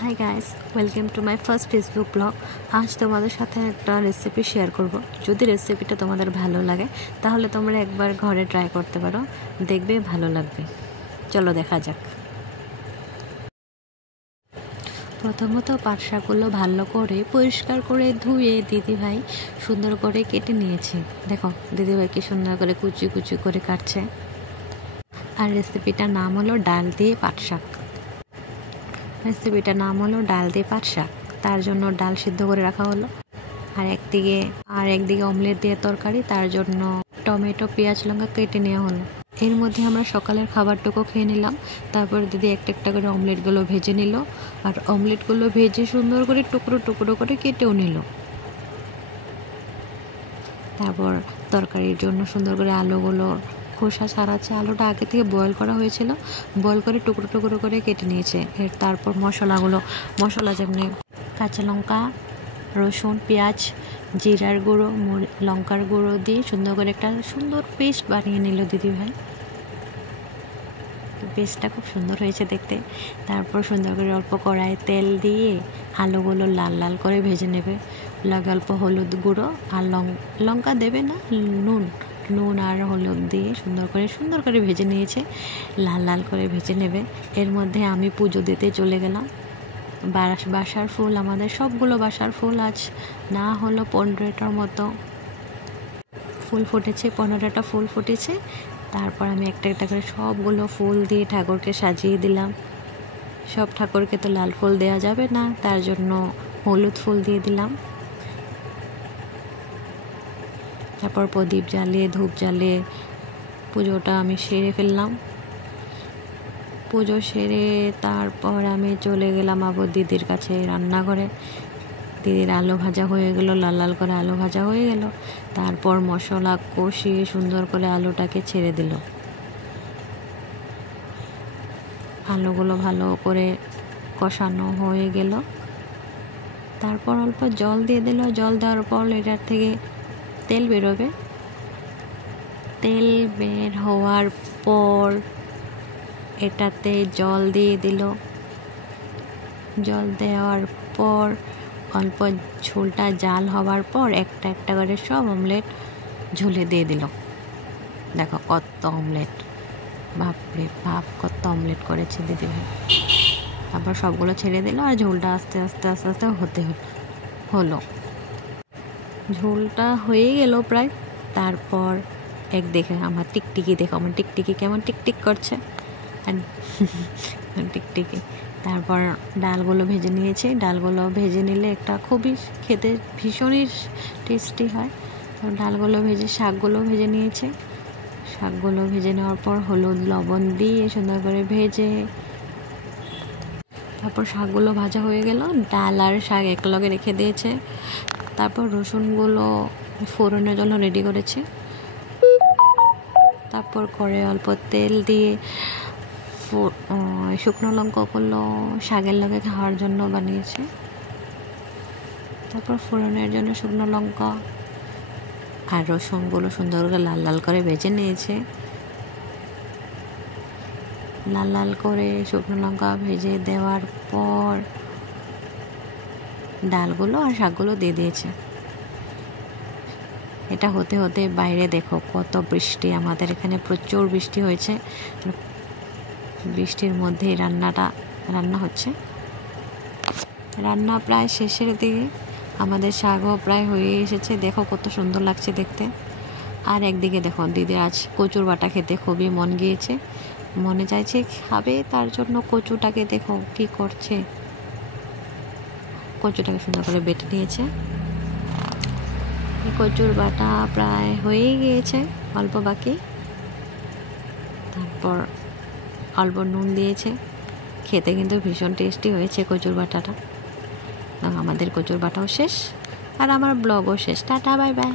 Hi guys, welcome to my first Facebook blog. আজ তোমাদের সাথে একটা রেসিপি শেয়ার করব। যদি রেসিপিটা তোমাদের ভালো লাগে তাহলে তোমরা একবার ঘরে ট্রাই করতে পারো, দেখবে ভালো লাগবে। চলো দেখা যাক। প্রথমত পাট শাকগুলো ভালো করে পরিষ্কার করে ধুয়ে দিদিভাই সুন্দর করে কেটে নিয়েছে। দেখো দিদিভাই কি সুন্দর করে কুচি কুচি করে কাটছে। আর রেসিপিটার নাম হলো ডাল দিয়ে পাট শাক। রেসিপিটার নাম হলো ডাল দিয়ে পাট শাক। তার জন্য ডাল সিদ্ধ করে রাখা হলো। আর একদিকে অমলেট দিয়ে তরকারি, তার জন্য টমেটো পেঁয়াজ লঙ্কা কেটে নেওয়া হলো। এর মধ্যে আমরা সকালের খাবারটুকু খেয়ে নিলাম। তারপর দিদি একটা একটা করে অমলেটগুলো ভেজে নিল। আর অমলেটগুলো ভেজে সুন্দর করে টুকরো টুকরো করে কেটেও নিল। তারপর তরকারির জন্য সুন্দর করে আলুগুলো খোসা ছাড়াচ্ছে। আলুটা আগে থেকে বয়েল করা হয়েছিল, বয়েল করে টুকরো টুকরো করে কেটে নিয়েছে। তারপর মশলা যেমনি কাঁচা লঙ্কা, রসুন, পেঁয়াজ, জিরার গুঁড়ো, লঙ্কার গুঁড়ো দিয়ে সুন্দর করে একটা সুন্দর পেস্ট বানিয়ে নিল দিদিভাই। পেস্টটা খুব সুন্দর হয়েছে দেখতে। তারপর সুন্দর করে অল্প কড়াইয়ে তেল দিয়ে আলুগুলো লাল লাল করে ভেজে নেবে। লাগে অল্প হলুদ গুঁড়ো আর লঙ্কা দেবে না, নুন আর হলুদ দিয়ে সুন্দর করে ভেজে নিয়েছে। লাল লাল করে ভেজে নেবে। এর মধ্যে আমি পুজো দিতে চলে গেলাম। বাসার ফুল, আমাদের সবগুলো বাসার ফুল আজ না হলো 15টার মতো ফুল ফুটেছে, 15টা ফুল ফুটেছে। তারপর আমি একটা একটা করে সবগুলো ফুল দিয়ে ঠাকুরকে সাজিয়ে দিলাম। সব ঠাকুরকে তো লাল ফুল দেওয়া যাবে না, তার জন্য হলুদ ফুল দিয়ে দিলাম। তারপর প্রদীপ জ্বালিয়ে ধূপ জ্বালিয়ে পুজোটা আমি সেরে ফেললাম। পুজো সেরে তারপর আমি চলে গেলাম আবার দিদির কাছে রান্নাঘরে। দিদির আলু ভাজা হয়ে গেল, লাল লাল করে আলু ভাজা হয়ে গেল। তারপর মশলা কষিয়ে সুন্দর করে আলুটাকে ছেড়ে দিল। আলুগুলো ভালো করে কষানো হয়ে গেল। তারপর অল্প জল দিয়ে দিল। জল দেওয়ার পর এটার থেকে তেল বেরোবে। তেল বের হওয়ার পর এটাতে জল দিয়ে দিল। জল দেওয়ার পর অল্প ঝোলটা জাল হওয়ার পর একটা একটা করে সব অমলেট ঝোলে দিয়ে দিল। দেখো কত অমলেট, বাপরে বাপ কত অমলেট করেছে দিদিভাই। তারপর সবগুলো ছেড়ে দিল আর ঝোলটা আস্তে আস্তে আস্তে আস্তে হলো। ঝোলটা হয়ে গেল প্রায়। তারপর দেখো আমার টিকটিকি কেমন টিকটিক করছে। আর টিকটিকি। তারপর ডালগুলো ভেজে নিয়েছে। ডালগুলো ভেজে নিলে একটা খুবই খেতে ভীষণই টেস্টি হয়। তো ডালগুলো ভেজে শাকগুলো ভেজে নিয়েছে। শাকগুলো ভেজে নেওয়ার পর হলুদ লবণ দিয়ে সুন্দর করে ভেজে তারপর শাকগুলো ভাজা হয়ে গেল। ডাল আর শাক একলগে রেখে দিয়েছে। তারপর রসুনগুলো ফোড়নের জন্য রেডি করেছে। তারপর করে অল্প তেল দিয়ে শুকনো লঙ্কাগুলো শাকের লগে খাওয়ার জন্য বানিয়েছে। তারপর ফোড়নের জন্য শুকনো লঙ্কা আর রসুনগুলো সুন্দর করে লাল লাল করে ভেজে নিয়েছে। লাল লাল করে শুকনো লঙ্কা ভেজে দেওয়ার পর ডালগুলো আর শাকগুলো দিয়ে দিয়েছে। এটা হতে হতে বাইরে দেখো কত বৃষ্টি। আমাদের এখানে প্রচুর বৃষ্টি হয়েছে। বৃষ্টির মধ্যেই রান্না হচ্ছে। রান্না প্রায় শেষের দিকে। আমাদের শাকও প্রায় হয়ে এসেছে। দেখো কত সুন্দর লাগছে দেখতে। আর একদিকে দেখো দিদির আজ কচুর বাটা খেতে খুবই মন গিয়েছে, মনে চাইছে খাবে। তার জন্য কচুটাকে দেখো কি করছে। কচুটাকে সুন্দর করে বেটে নিয়েছে। কচুর বাটা প্রায় হয়ে গিয়েছে, অল্প বাকি। তারপর অল্প নুন দিয়েছে। খেতে কিন্তু ভীষণ টেস্টি হয়েছে কচুর বাটাটা। আমাদের কচুর বাটাও শেষ আর আমার ব্লগও শেষ। Tata, bye bye.